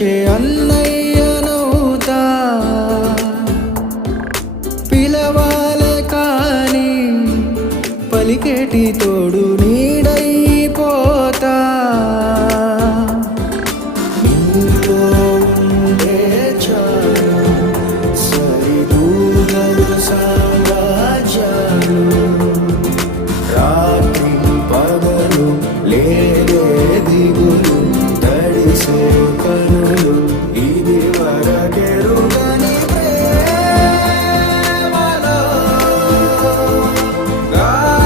పిలిచే అన్నయ్యనవుతా, పిలవాలే కాని పలికేటి తోడు నీడైపోతా. నీలో ఉండే చాలు సరిదూగలు సామ్రాజ్యాలు, రాత్రి పగలు లేదే దిగులు తడిసే